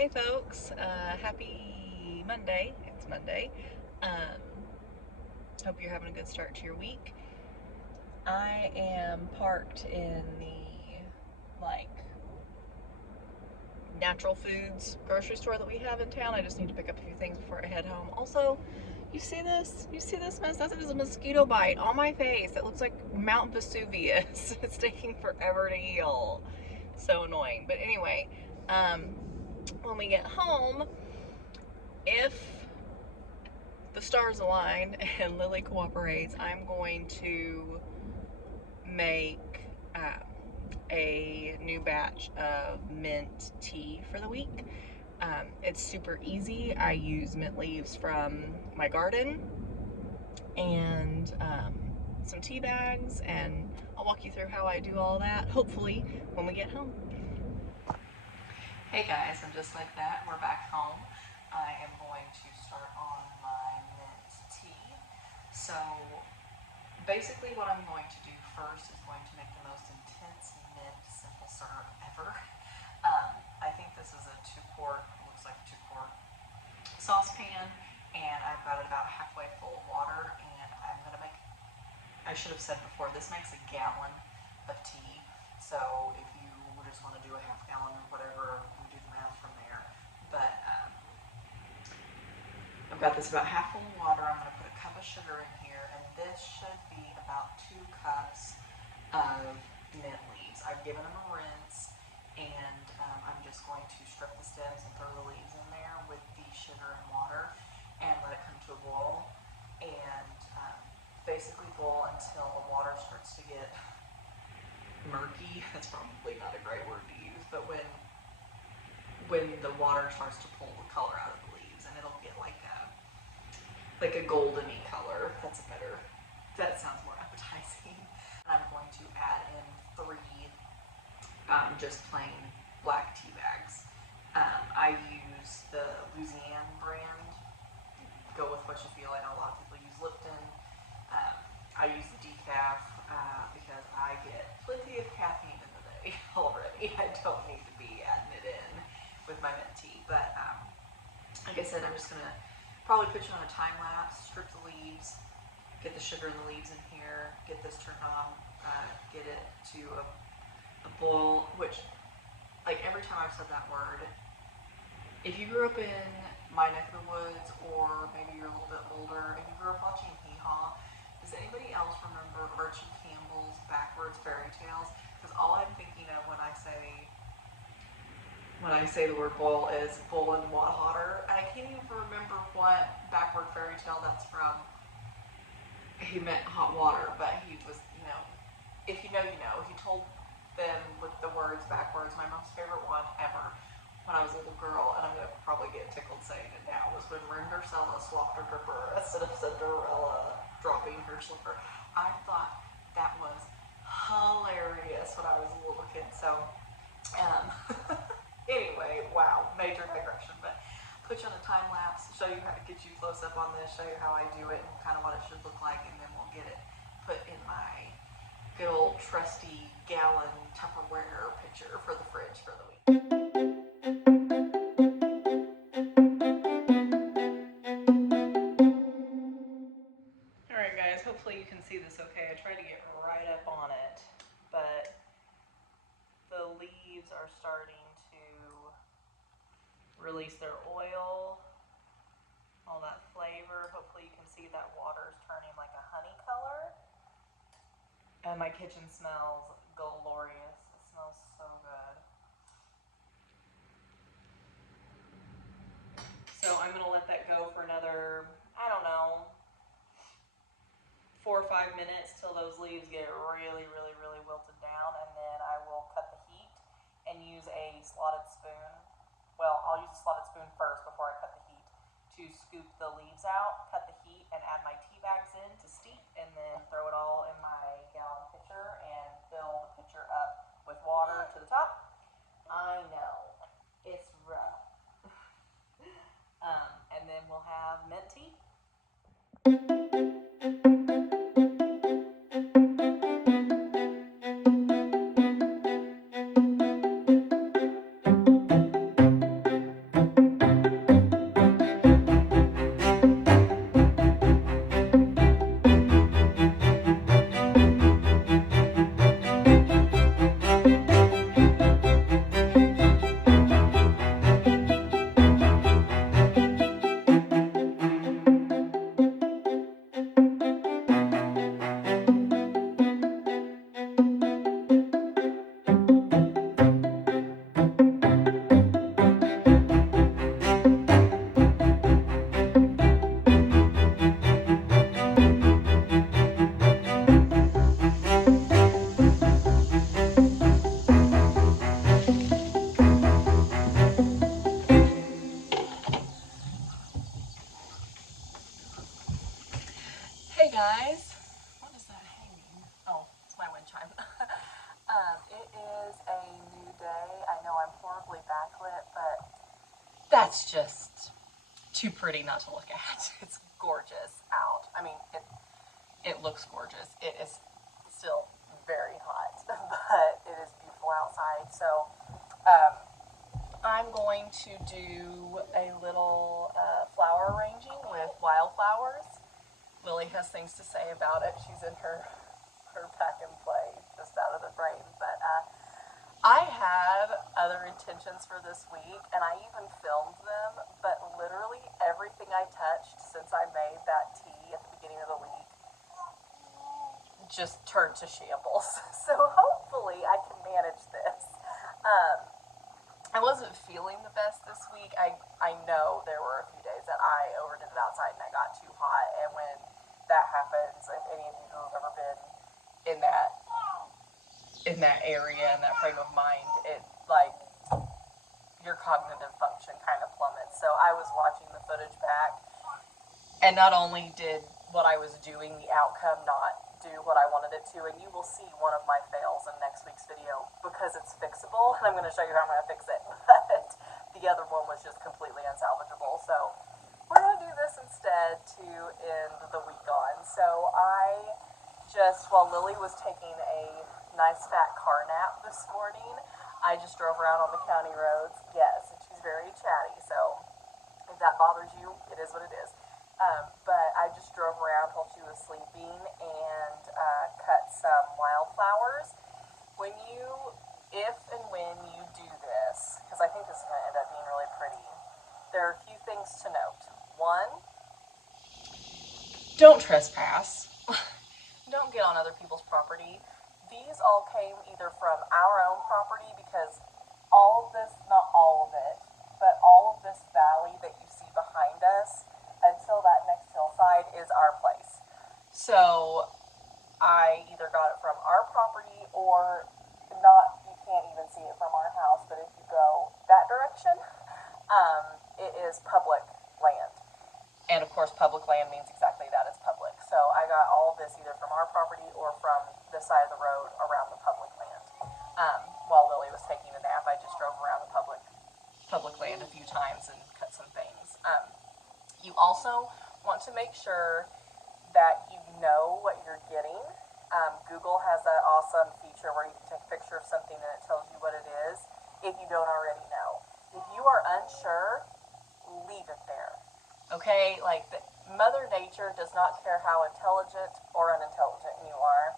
Hey folks, happy Monday. It's Monday. Um, Hope you're having a good start to your week. I am parked in the natural foods grocery store that we have in town. I just need to pick up a few things before I head home. Also, you see this? You see this mess? That is a mosquito bite on my face. It looks like Mount Vesuvius. It's taking forever to heal. So annoying. But anyway, um, when we get home, if the stars align and Lily cooperates, I'm going to make a new batch of mint tea for the week. It's super easy. I use mint leaves from my garden and some tea bags, and I'll walk you through how I do all that, hopefully, when we get home. Hey guys, and just like that, we're back home. I am going to start on my mint tea. So basically what I'm going to do first is going to make the most intense mint simple syrup ever. I think this is a 2-quart, looks like a 2-quart saucepan, and I've got it about halfway full of water, and I'm going to make, I should have said before, this makes a gallon of tea. So if you just want to do a half gallon or whatever, you do the math from there. But I've got this about half full of water. I'm going to put a cup of sugar in here, and this should be about 2 cups of mint leaves. I've given them a rinse, and I'm just going to strip the stems and throw the leaves in there with the sugar and water and let it come to a boil, and basically boil until the water starts to get murky. That's probably not a great word to use, but when the water starts to pull the color out of the leaves, and it'll get like a goldeny color. That sounds more appetizing. I'm going to add in 3 just plain black tea bags. I use the Louisiana brand. Go with what you feel. I know a lot of people use Lipton. I use the decaf because I get plenty of caffeine in the day already. I don't need to be adding it in with my mint tea. But like I said, I'm just going to probably put you on a time lapse, strip the leaves, get the sugar and the leaves in here, get this turned on, get it to a boil, which, like, every time I've said that word, if you grew up in my neck of the woods, or maybe you're a little bit older and you grew up watching Hee Haw, does anybody else remember Archie Campbell's backwards fairy tales? Because all I'm thinking of when I say the word boil is boiling water, and I can't even remember what backward fairy tale that's from. He meant hot water, but he was, if you know, you know. He told them with the words backwards. My most favorite one ever when I was a little girl, and I'm going to probably get tickled saying it now, was when Rindercella swapped her dripper instead of Cinderella dropping her slipper. I thought that was hilarious when I was a little kid. So, anyway, wow, major digression, but put you on a time lapse, show you how to get you close up on this, show you how I do it, and kind of what it should look like, and then we'll get it put in my good old trusty gallon Tupperware pitcher for the fridge for the week. Alright guys, hopefully you can see this okay. I tried to get right up on it, but the leaves are starting to release their oil, all that flavor. Hopefully you can see that water is turning like a honey color. And my kitchen smells glorious. It smells so good. So I'm going to let that go for another, I don't know, 4 or 5 minutes till those leaves get really, really, really wilted down, and then I will cut the heat and use a slotted spoon. Well, I'll use a slotted spoon first before I cut the heat to scoop the leaves out, cut the heat, and add my tea bags in to steep, and then throw it all in my gallon pitcher and fill the pitcher up with water to the top. I know, it's rough. And then we'll have mint tea. that's just too pretty not to look at. It's gorgeous out. I mean, it looks gorgeous. It is still very hot, but it is beautiful outside. So I'm going to do a little flower arranging with Wildflowers. Lily has things to say about it. She's in her pack and play just out of the frame. But I had other intentions for this week, and I even filmed them, but literally everything I touched since I made that tea at the beginning of the week just turned to shambles. So hopefully I can manage this. I wasn't feeling the best this week. I know there were a few days that I overdid it outside and I got too hot, and when that happens, if any of you who have ever been in that area, in that frame of mind, it like your cognitive function kind of plummets. So I was watching the footage back, and not only did what I was doing, the outcome, not do what I wanted it to, and you will see one of my fails in next week's video because it's fixable, and I'm going to show you how I'm going to fix it, but the other one was just completely unsalvageable. So we're going to do this instead to end the week on. So I just, while Lily was taking a nice fat car nap this morning, I just drove around on the county roads. Yes, and she's very chatty, so if that bothers you, it is what it is. But I just drove around while she was sleeping and cut some wildflowers. If and when you do this, because I think this is going to end up being really pretty, there are a few things to note. One, don't trespass. Don't get on other people's property. These all came either from our own property, because all of this, not all of it, but all of this valley that you see behind us until that next hillside is our place. So I either got it from our property or not. You can't even see it from our house, but if you go that direction, it is public land. And of course, public land means exactly that, it's public. So I got all of this either from our property or from the side of the road around the public land. While Lily was taking a nap, I just drove around the public land a few times and cut some things. You also want to make sure that you know what you're getting. Google has that awesome feature where you can take a picture of something and it tells you what it is if you don't already know. If you are unsure, leave it there. Okay? Like, Mother Nature does not care how intelligent or unintelligent you are.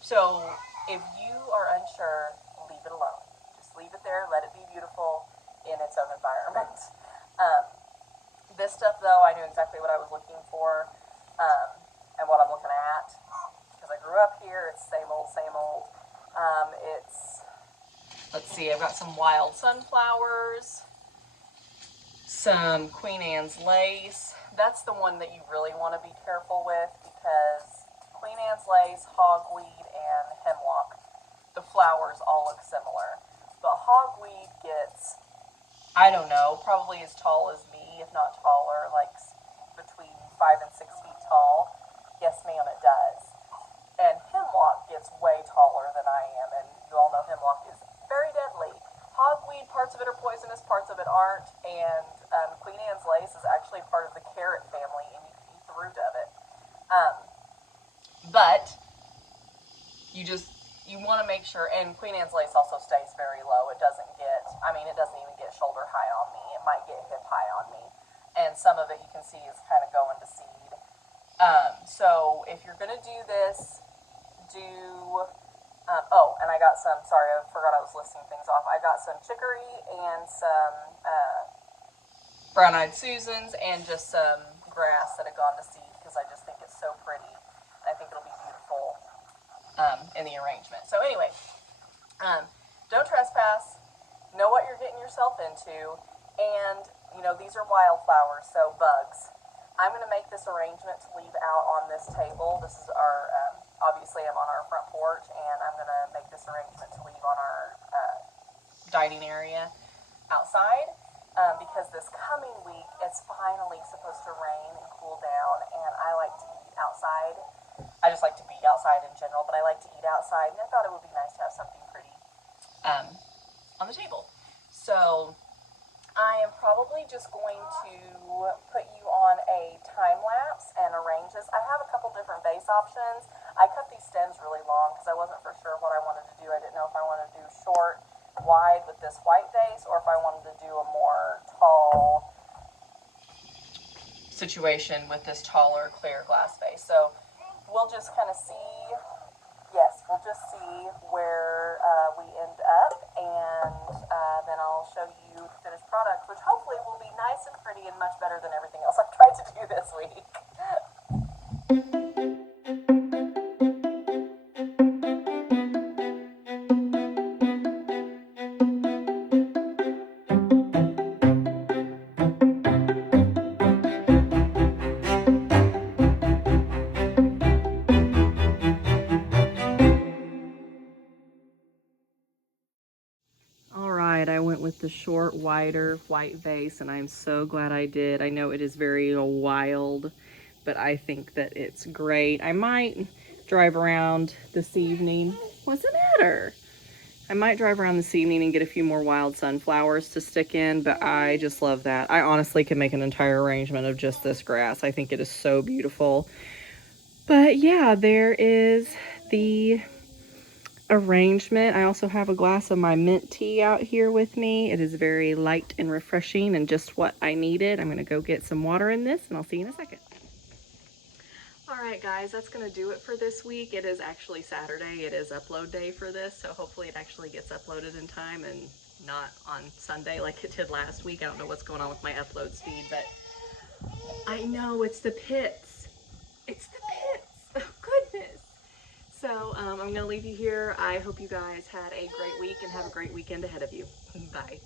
So if you are unsure, leave it alone. Just leave it there, let it be beautiful in its own environment. This stuff, though, I knew exactly what I was looking for, and what I'm looking at, because I grew up here. It's same old, same old. Let's see, I've got some wild sunflowers, some Queen Anne's lace. That's the one that you really want to be careful with, because Queen Anne's lace, hogweed, and hemlock, the flowers all look similar. But hogweed gets, I don't know, probably as tall as me, if not taller, like between 5 and 6 feet tall. Yes, ma'am, it does. And hemlock gets way taller than I am, and you all know hemlock is very deadly. Hogweed, parts of it are poisonous, parts of it aren't, and Queen Anne's lace is actually part of the carrot family, and you can eat the root of it. But you want to make sure, and Queen Anne's lace also stays very low. It doesn't even get shoulder high on me. It might get hip high on me. And some of it you can see is kind of going to seed. So if you're going to do this, and I got some, sorry, I forgot I was listing things off. I got some chicory and some brown-eyed Susans and just some grass that had gone to seed, because I just think it's so pretty. I think it'll be beautiful in the arrangement. So anyway, don't trespass. Know what you're getting yourself into. And, these are wildflowers, so bugs. I'm going to make this arrangement to leave out on this table. This is our, obviously I'm on our front porch, and I'm going to make this arrangement to leave on our dining area outside, because this coming week it's finally supposed to rain and cool down, and I like to eat outside. I just like to be outside in general, but I like to eat outside, and I thought it would be nice to have something pretty on the table. So I am probably just going to put you on a time lapse and arrange this. I have a couple different base options. I cut these stems really long because I wasn't for sure what I wanted to do. I didn't know if I wanted to do short, wide with this white vase, or if I wanted to do a more tall situation with this taller clear glass vase. So we'll just kind of see. Yes, we'll just see where we end up, and then I'll show you the finished product, which hopefully will be nice and pretty and much better than everything else I've tried to do this week. All right, I went with the short, wider white vase, and I'm so glad I did. I know it is very wild, but I think that it's great. I might drive around this evening. What's the matter? I might drive around this evening and get a few more wild sunflowers to stick in, but I just love that. I honestly could make an entire arrangement of just this grass. I think it is so beautiful. But yeah, there is the arrangement. I also have a glass of my mint tea out here with me. It is very light and refreshing and just what I needed. I'm gonna go get some water in this and I'll see you in a second. All right guys, that's gonna do it for this week. It is actually Saturday. It is upload day for this, so hopefully it actually gets uploaded in time and not on Sunday like it did last week. I don't know what's going on with my upload speed, but I know it's the pits. It's the pits. Oh goodness. So I'm going to leave you here. I hope you guys had a great week and have a great weekend ahead of you. Bye.